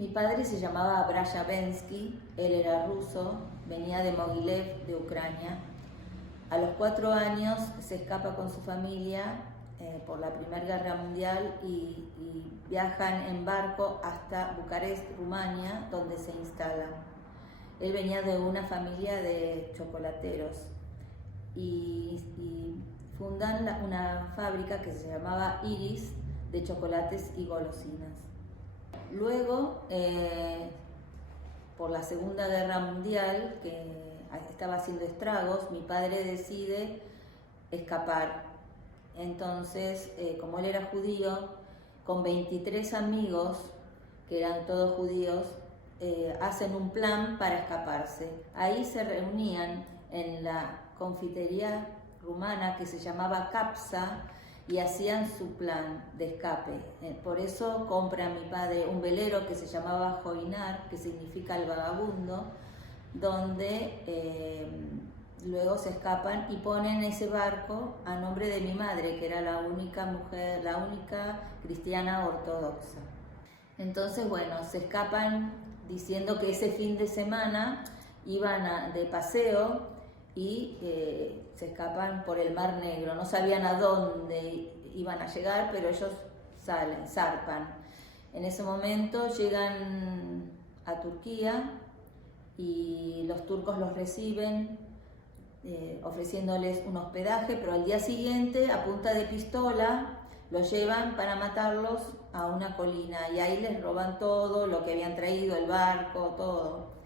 Mi padre se llamaba Brajavensky, él era ruso, venía de Mogilev, de Ucrania. A los 4 años se escapa con su familia por la Primera Guerra Mundial y viajan en barco hasta Bucarest, Rumania, donde se instalan. Él venía de una familia de chocolateros y fundan una fábrica que se llamaba Iris de chocolates y golosinas. Luego, por la Segunda Guerra Mundial, que estaba haciendo estragos, mi padre decide escapar. Entonces, como él era judío, con 23 amigos, que eran todos judíos, hacen un plan para escaparse. Ahí se reunían en la confitería rumana que se llamaba Capsa, y hacían su plan de escape. Por eso compra mi padre un velero que se llamaba Joinar, que significa el vagabundo, donde luego se escapan y ponen ese barco a nombre de mi madre, que era la única mujer, la única cristiana ortodoxa. Entonces, bueno, se escapan diciendo que ese fin de semana iban de paseo y se escapan por el Mar Negro. No sabían a dónde iban a llegar, pero ellos zarpan. En ese momento llegan a Turquía y los turcos los reciben ofreciéndoles un hospedaje, pero al día siguiente, a punta de pistola, los llevan para matarlos a una colina y ahí les roban todo lo que habían traído, el barco, todo.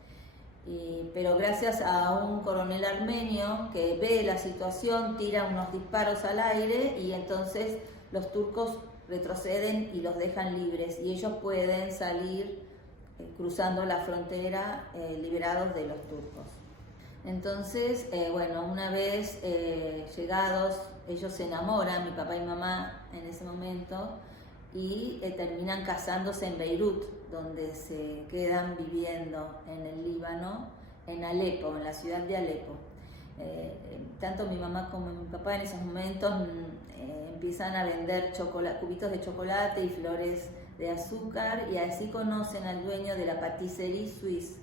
Pero gracias a un coronel armenio que ve la situación, tira unos disparos al aire y entonces los turcos retroceden y los dejan libres y ellos pueden salir cruzando la frontera liberados de los turcos. Entonces, bueno, una vez llegados, ellos se enamoran, mi papá y mamá en ese momento, y terminan casándose en Beirut, donde se quedan viviendo en el Líbano, en Alepo, en la ciudad de Alepo. Tanto mi mamá como mi papá en esos momentos empiezan a vender cubitos de chocolate y flores de azúcar, y así conocen al dueño de la Patisserie Suisse.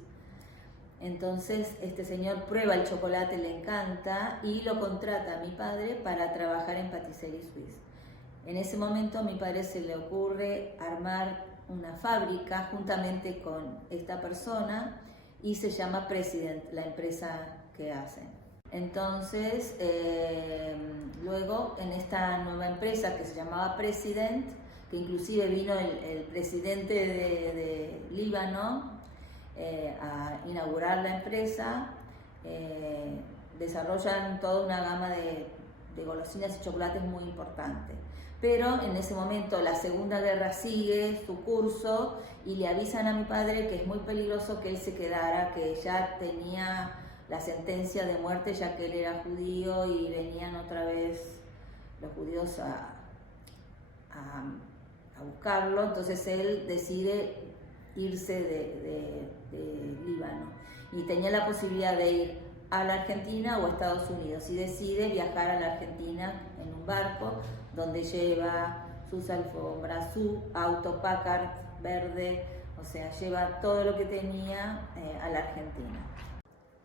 Entonces este señor prueba el chocolate, le encanta y lo contrata a mi padre para trabajar en Patisserie Suisse. En ese momento a mi padre se le ocurre armar una fábrica juntamente con esta persona y se llama President, la empresa que hacen. Entonces, luego en esta nueva empresa que se llamaba President, que inclusive vino el presidente de Líbano a inaugurar la empresa, desarrollan toda una gama de golosinas y chocolates muy importante. Pero en ese momento la Segunda Guerra sigue su curso y le avisan a mi padre que es muy peligroso que él se quedara, que ya tenía la sentencia de muerte ya que él era judío y venían otra vez los judíos a buscarlo. Entonces él decide irse de Líbano y tenía la posibilidad de ir a la Argentina o a Estados Unidos y decide viajar a la Argentina en un barco donde lleva sus alfombras, su auto Packard verde, o sea, lleva todo lo que tenía a la Argentina.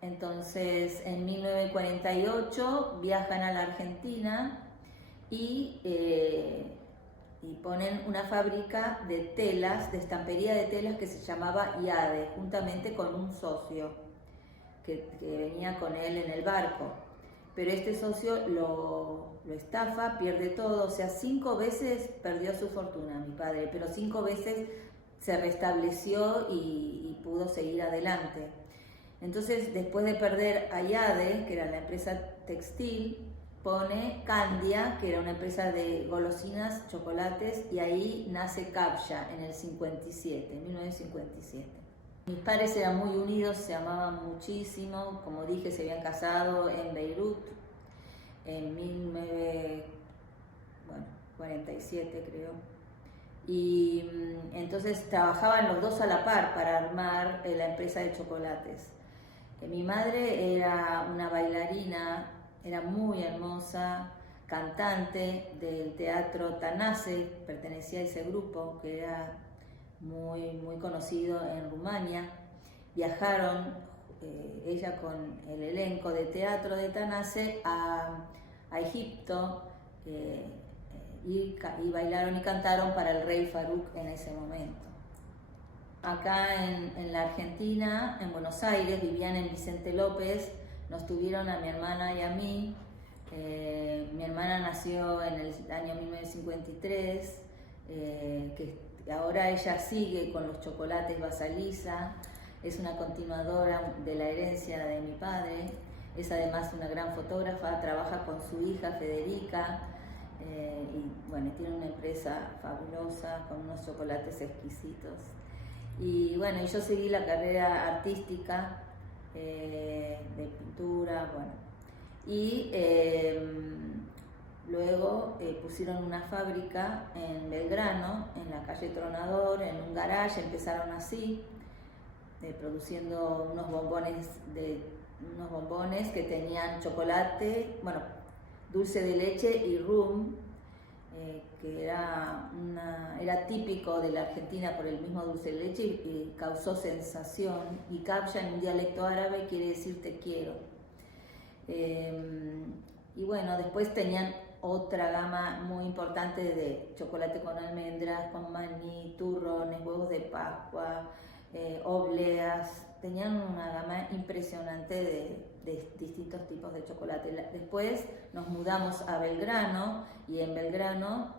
Entonces, en 1948 viajan a la Argentina y ponen una fábrica de telas, de estampería de telas que se llamaba IADE, juntamente con un socio que venía con él en el barco. Pero este socio lo estafa, pierde todo, o sea, 5 veces perdió su fortuna mi padre, pero 5 veces se restableció y pudo seguir adelante. Entonces, después de perder a IADE, que era la empresa textil, pone Candia, que era una empresa de golosinas, chocolates, y ahí nace Capsa en el 1957. Mis padres eran muy unidos, se amaban muchísimo, como dije, se habían casado en Beirut en 1947 creo, y entonces trabajaban los dos a la par para armar la empresa de chocolates. Mi madre era una bailarina, era muy hermosa, cantante del teatro Tanase, pertenecía a ese grupo que era muy conocido en Rumania. Viajaron ella con el elenco de teatro de Tanase a Egipto y bailaron y cantaron para el rey Farouk en ese momento. Acá en la Argentina, en Buenos Aires, vivían en Vicente López, nos tuvieron a mi hermana y a mí. Mi hermana nació en el año 1953, que ahora ella sigue con los chocolates Basaliza, es una continuadora de la herencia de mi padre, es además una gran fotógrafa, trabaja con su hija Federica, y bueno, tiene una empresa fabulosa con unos chocolates exquisitos. Y bueno, yo seguí la carrera artística de pintura, bueno, y luego pusieron una fábrica en Belgrano, en la calle Tronador, en un garage. Empezaron así, produciendo unos bombones que tenían chocolate, bueno, dulce de leche y rum, que era típico de la Argentina por el mismo dulce de leche y causó sensación. Y kabya en un dialecto árabe quiere decir te quiero. Y bueno, después tenían otra gama muy importante de chocolate con almendras, con maní, turrones, huevos de Pascua, obleas. Tenían una gama impresionante de distintos tipos de chocolate. Después nos mudamos a Belgrano, y en Belgrano,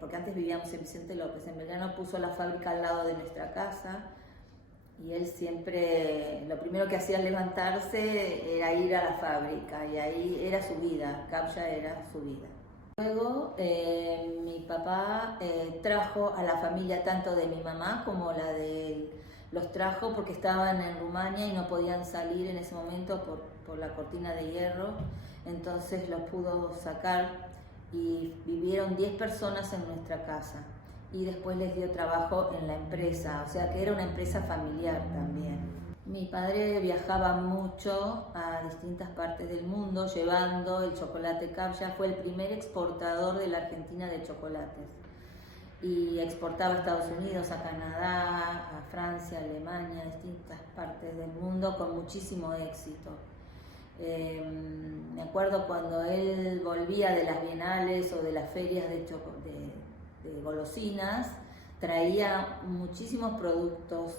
porque antes vivíamos en Vicente López, en Belgrano puso la fábrica al lado de nuestra casa, y él siempre, lo primero que hacía al levantarse era ir a la fábrica, y ahí era su vida, kabya era su vida. Luego mi papá trajo a la familia tanto de mi mamá como la de él. Los trajo porque estaban en Rumania y no podían salir en ese momento por la cortina de hierro, entonces los pudo sacar y vivieron 10 personas en nuestra casa, y después les dio trabajo en la empresa, o sea que era una empresa familiar también. Mi padre viajaba mucho a distintas partes del mundo llevando el chocolate kabya, fue el primer exportador de la Argentina de chocolates. Y exportaba a Estados Unidos, a Canadá, a Francia, a Alemania, a distintas partes del mundo con muchísimo éxito. Me acuerdo cuando él volvía de las bienales o de las ferias de golosinas, traía muchísimos productos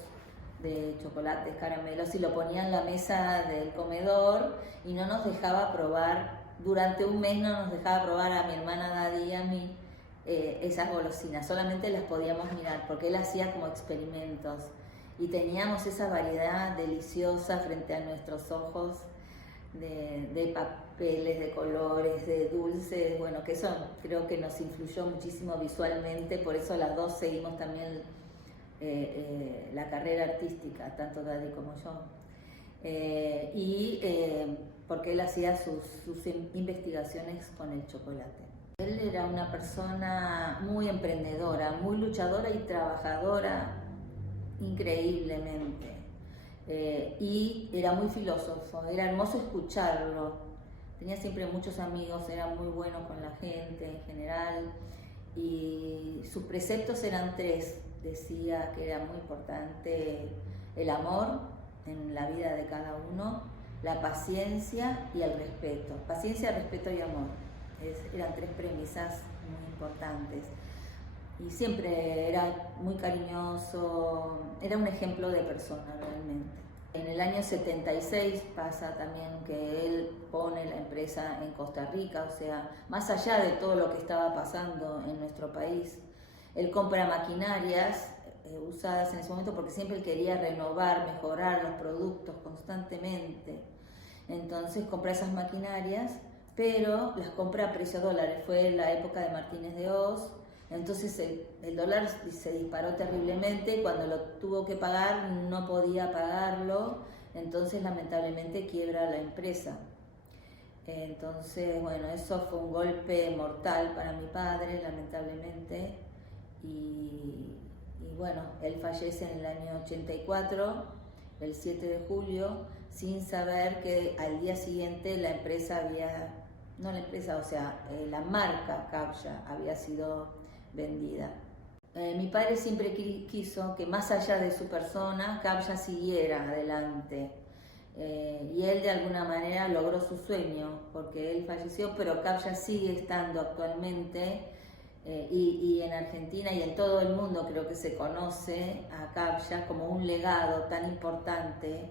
de chocolates, caramelos, y lo ponía en la mesa del comedor y no nos dejaba probar, durante un mes no nos dejaba probar a mi hermana Dadi y a mí esas golosinas, solamente las podíamos mirar porque él hacía como experimentos y teníamos esa variedad deliciosa frente a nuestros ojos de papeles, de colores, de dulces, bueno, que eso creo que nos influyó muchísimo visualmente, por eso las dos seguimos también la carrera artística, tanto Dadi como yo, porque él hacía sus investigaciones con el chocolate. Él era una persona muy emprendedora, muy luchadora y trabajadora increíblemente. Y era muy filósofo, era hermoso escucharlo. Tenía siempre muchos amigos, era muy bueno con la gente en general. Y sus preceptos eran 3. Decía que era muy importante el amor en la vida de cada uno, la paciencia y el respeto. Paciencia, respeto y amor. Eran 3 premisas muy importantes. Y siempre era muy cariñoso, era un ejemplo de persona realmente. En el año 76 pasa también que él pone la empresa en Costa Rica, o sea, más allá de todo lo que estaba pasando en nuestro país. Él compra maquinarias usadas en ese momento porque siempre él quería renovar, mejorar los productos constantemente. Entonces compra esas maquinarias, pero las compra a precio dólares. Fue la época de Martínez de Hoz, entonces el dólar se disparó terriblemente y cuando lo tuvo que pagar no podía pagarlo, entonces lamentablemente quiebra la empresa. Entonces, bueno, eso fue un golpe mortal para mi padre, lamentablemente, y bueno, él fallece en el año 84, el 7 de julio, sin saber que al día siguiente la empresa la marca kabya había sido vendida. Mi padre siempre quiso que más allá de su persona, Kabya siguiera adelante. Y él de alguna manera logró su sueño, porque él falleció, pero Kabya sigue estando actualmente, y en Argentina y en todo el mundo creo que se conoce a Kabya como un legado tan importante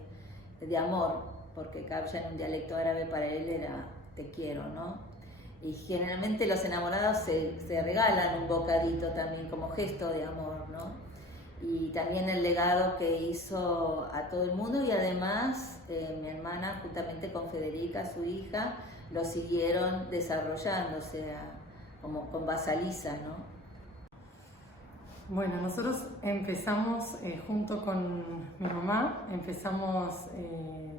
de amor, porque Kabya en un dialecto árabe para él era te quiero, ¿no? Y generalmente los enamorados se regalan un bocadito también como gesto de amor, ¿no? Y también el legado que hizo a todo el mundo, y además mi hermana juntamente con Federica, su hija, lo siguieron desarrollando, o sea, como con Basaliza, ¿no? Bueno, nosotros empezamos junto con mi mamá,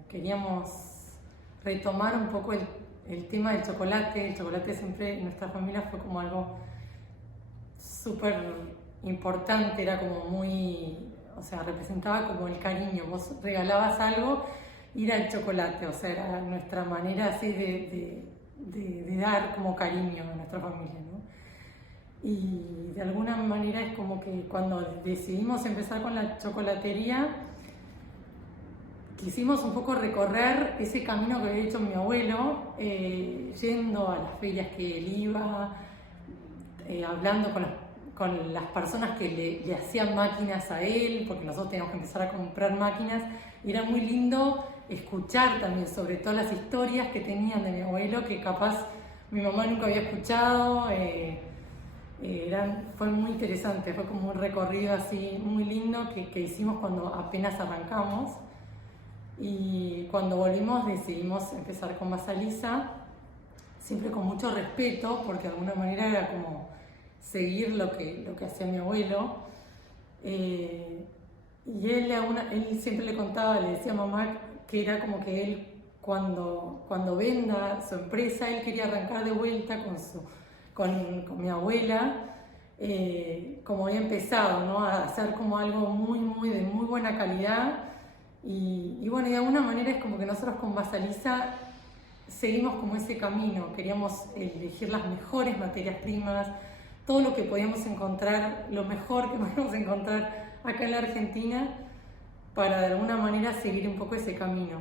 queríamos retomar un poco el tema del chocolate. El chocolate siempre en nuestra familia fue como algo súper importante, era como muy, o sea, representaba como el cariño. Vos regalabas algo y era el chocolate, o sea, era nuestra manera así de dar como cariño a nuestra familia, ¿no? Y de alguna manera es como que cuando decidimos empezar con la chocolatería, quisimos un poco recorrer ese camino que había hecho mi abuelo, yendo a las ferias que él iba, hablando con las personas que le hacían máquinas a él, porque nosotros teníamos que empezar a comprar máquinas, y era muy lindo escuchar también sobre todas las historias que tenían de mi abuelo, que capaz mi mamá nunca había escuchado. Fue muy interesante, fue como un recorrido así muy lindo que hicimos cuando apenas arrancamos. Y cuando volvimos decidimos empezar con Basaliza, siempre con mucho respeto, porque de alguna manera era como seguir lo que hacía mi abuelo. Y él siempre le contaba, le decía a mamá que era como que él cuando venda su empresa, él quería arrancar de vuelta con mi abuela, como había empezado, ¿no? A hacer como algo de muy buena calidad. Y bueno, de alguna manera es como que nosotros con Basaliza seguimos como ese camino, queríamos elegir las mejores materias primas, todo lo que podíamos encontrar, lo mejor que podíamos encontrar acá en la Argentina, para de alguna manera seguir un poco ese camino.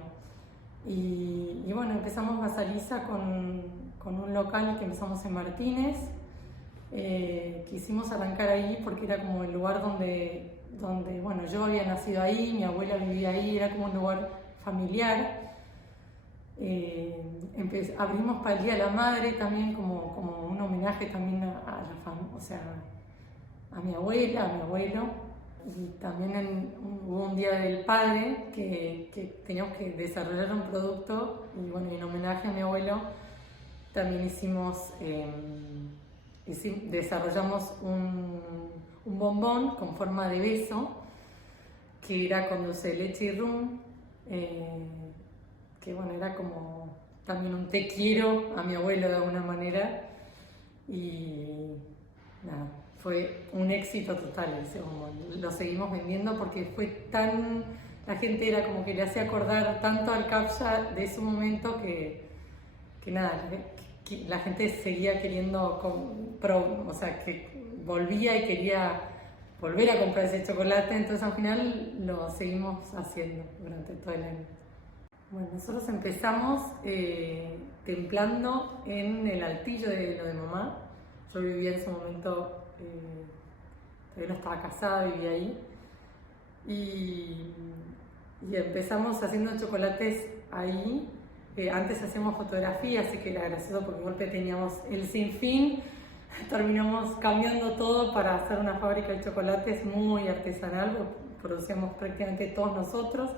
Y bueno, empezamos Basaliza con un local que empezamos en Martínez. Quisimos arrancar ahí porque era como el lugar donde bueno, yo había nacido ahí, mi abuela vivía ahí, era como un lugar familiar. Abrimos para el Día de la Madre también como un homenaje también a la familia, o sea, a mi abuela, a mi abuelo. Y también hubo un Día del Padre que teníamos que desarrollar un producto, y bueno, en homenaje a mi abuelo también desarrollamos un bombón con forma de beso, que era con dulce de leche y rum, que bueno, era como también un te quiero a mi abuelo de alguna manera. Y nada, fue un éxito total ese bombón. Lo seguimos vendiendo porque la gente era como que le hacía acordar tanto al Kabya de ese momento que nada, que la gente seguía queriendo, o sea, que volvía y quería volver a comprar ese chocolate. Entonces al final lo seguimos haciendo durante todo el año. Bueno, nosotros empezamos templando en el altillo de lo de mamá. Yo vivía en ese momento, todavía no estaba casada, vivía ahí. Y empezamos haciendo chocolates ahí. Antes hacíamos fotografía, así que era gracioso porque de golpe teníamos el sinfín. Terminamos cambiando todo para hacer una fábrica de chocolates muy artesanal. Lo producíamos prácticamente todos nosotros,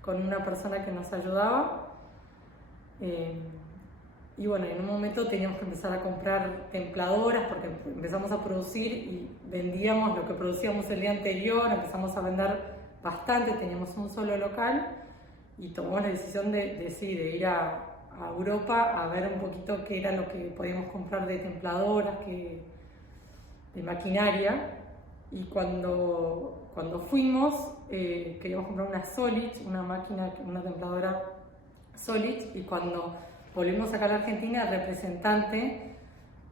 con una persona que nos ayudaba. Y bueno, en un momento teníamos que empezar a comprar templadoras porque empezamos a producir y vendíamos lo que producíamos el día anterior. Empezamos a vender bastante, teníamos un solo local y tomamos la decisión de ir a Europa a ver un poquito qué era lo que podíamos comprar de templadoras, de maquinaria. Y cuando fuimos, queríamos comprar una Solid, una máquina, una templadora Solid, y cuando volvimos acá a la Argentina, el representante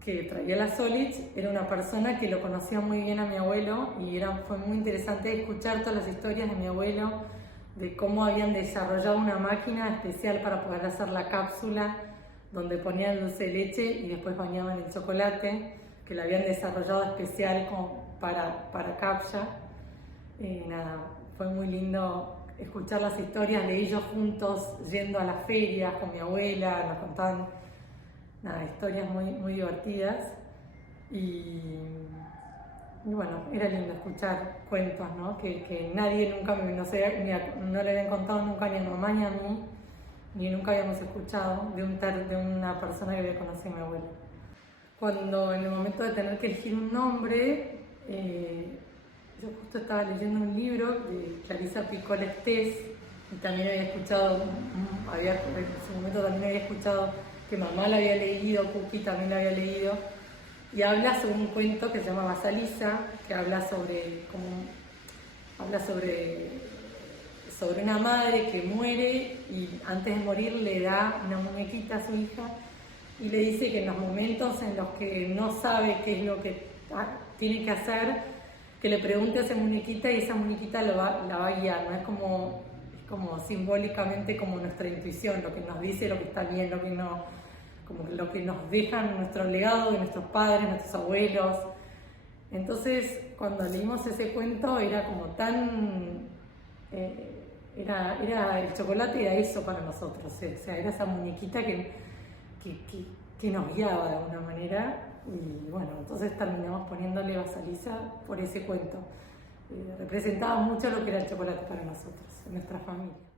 que traía la Zolich era una persona que lo conocía muy bien a mi abuelo y fue muy interesante escuchar todas las historias de mi abuelo, de cómo habían desarrollado una máquina especial para poder hacer la cápsula donde ponían dulce de leche y después bañaban el chocolate, que lo habían desarrollado especial como para Captcha. Nada, fue muy lindo escuchar las historias de ellos juntos yendo a las ferias con mi abuela, nos contaban historias muy divertidas y bueno, era lindo escuchar cuentos, ¿no? Que nadie nunca, no le habían contado nunca ni a mi mamá ni a mí, ni nunca habíamos escuchado de una persona que había conocido a mi abuelo. Cuando en el momento de tener que elegir un nombre, yo justo estaba leyendo un libro de Clarissa Pinkola Estés y también había escuchado, en su momento también había escuchado que mamá la había leído, Cookie también la había leído, y habla sobre un cuento que se llama Vasalisa, que habla sobre una madre que muere y antes de morir le da una muñequita a su hija y le dice que en los momentos en los que no sabe qué es lo que tiene que hacer, que le pregunte a esa muñequita y esa muñequita la va a guiar, ¿no? Es como simbólicamente como nuestra intuición, lo que nos dice lo que está bien, lo que no, como lo que nos dejan nuestro legado de nuestros padres, nuestros abuelos. Entonces, cuando leímos ese cuento era como tan... era el chocolate era eso para nosotros, o sea, era esa muñequita que nos guiaba de alguna manera y bueno, entonces terminamos poniéndole Vasalisa por ese cuento. Representaba mucho lo que era el chocolate para nosotros, en nuestra familia.